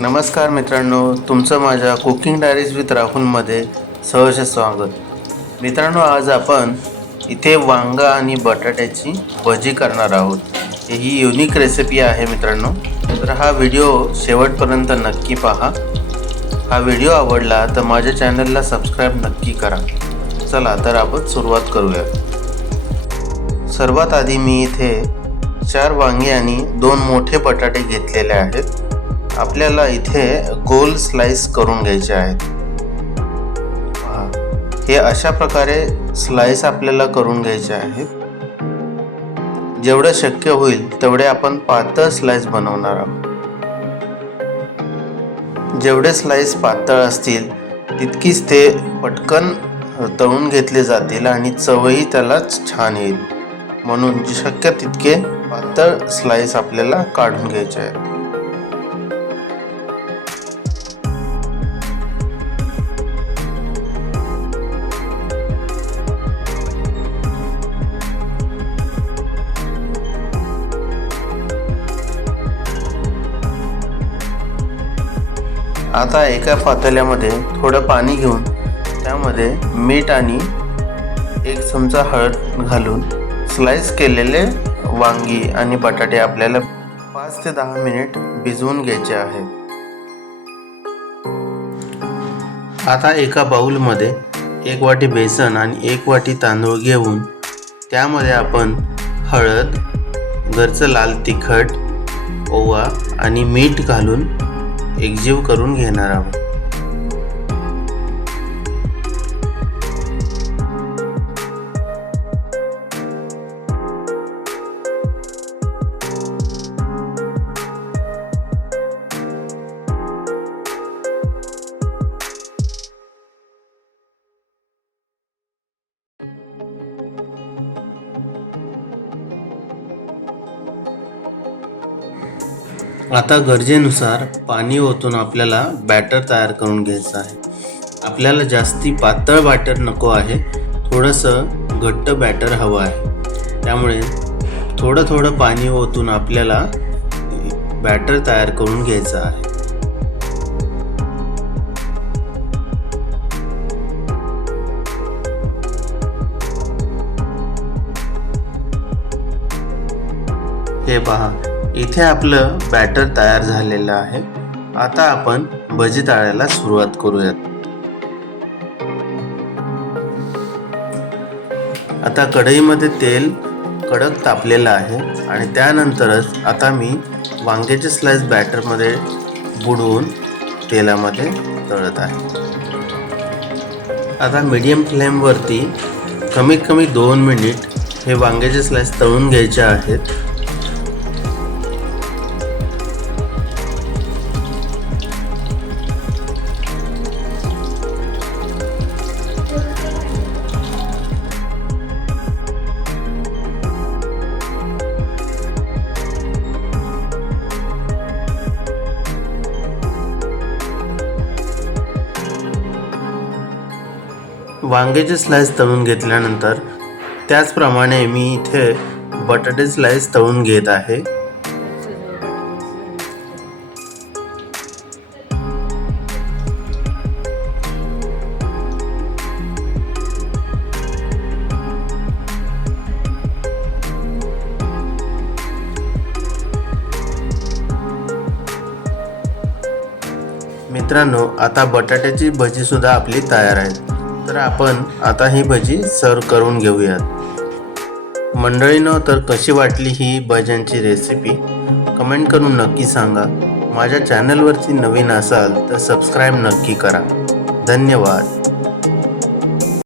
नमस्कार मित्रांनो, तुमचं माझ्या कुकिंग डायरीज विथ राहुलमध्ये सहर्ष स्वागत। मित्रांनो, आज आपण इथे वांगा आणि बटाट्याची भजी करणार आहोत। ही युनिक रेसिपी आहे मित्रांनो, तर हा व्हिडिओ शेवटपर्यंत नक्की पहा। हा व्हिडिओ आवडला तर माझ्या चॅनलला सबस्क्राईब नक्की करा। चला तर आपण सुरुवात करूया। सर्वात आधी मी इथे 4 वांगी आणि 2 मोठे बटाटे घेतलेले आहेत। आपल्याला इथे गोल स्लाइस करून घ्यायचे आहेत। हे अशा प्रकारे स्लाइस आपल्याला करून घ्यायचे आहेत। जेवढे शक्य होईल तेवढे आपण पातळ स्लाइस बनवणार आहोत। जेवढे स्लाइस पातळ असतील तितकीच ते पटकन तळून घेतले जातील आणि चवही त्याला छान येईल, म्हणून शक्य तितके पातळ स्लाइस आपल्याला काढून घ्यायचे आहेत। आता एका पातेल्यामध्ये थोडं पाणी घेऊन त्यामध्ये मीठ आणि 1 चमचा हळद घालून स्लाइस केलेले वांगी आणि बटाटे आपल्याला 5 ते 10 मिनिट भिजवून घ्यायचे आहेत। आता एका बाउलमध्ये 1 वाटी बेसन आणि 1 वाटी तांदूळ घेऊन त्यामध्ये आपण हळद, घरचं लाल तिखट, ओवा आणि मीठ घालून एकजीव करून घेणार आहोत। आता गरजेनुसार पाणी ओतून आपल्याला बॅटर तयार करून घ्यायचं आहे। आपल्याला जास्ती पातळ बॅटर नको आहे, थोडंसं घट्ट बॅटर हवं आहे। त्यामुळे थोडं पाणी ओतून आपल्याला बॅटर तयार करून घ्यायचं आहे। हे पहा, इथे आपलं बॅटर तयार झालेलं आहे। आता आपण भजी तळायला सुरुवात करूयात। आता कढईमध्ये तेल कडक तापलेलं आहे आणि त्यानंतरच आता मी वांग्याचे स्लाइस बॅटरमध्ये बुडवून तेलामध्ये तळत आहे। आता मीडियम फ्लेमवरती कमीत कमी 2 मिनिट हे वांग्याचे स्लाइस तळून घ्यायचे आहेत। वांग्याचे स्लाइस तळून घेतल्यानंतर त्याचप्रमाणे मी इथे बटाटे स्लाइस तळून घेत आहे। मित्रांनो, आता बटाट्याची भजी सुद्धा आपली तयार आहे। तर आपण आता ही भजी सर्व करून घेऊयात। मंडळींनो, तर कशी वाटली ही भज्यांची रेसिपी कमेंट करून नक्की सांगा। माझ्या चॅनलवरती नवीन असाल तर सबस्क्राईब नक्की करा। धन्यवाद।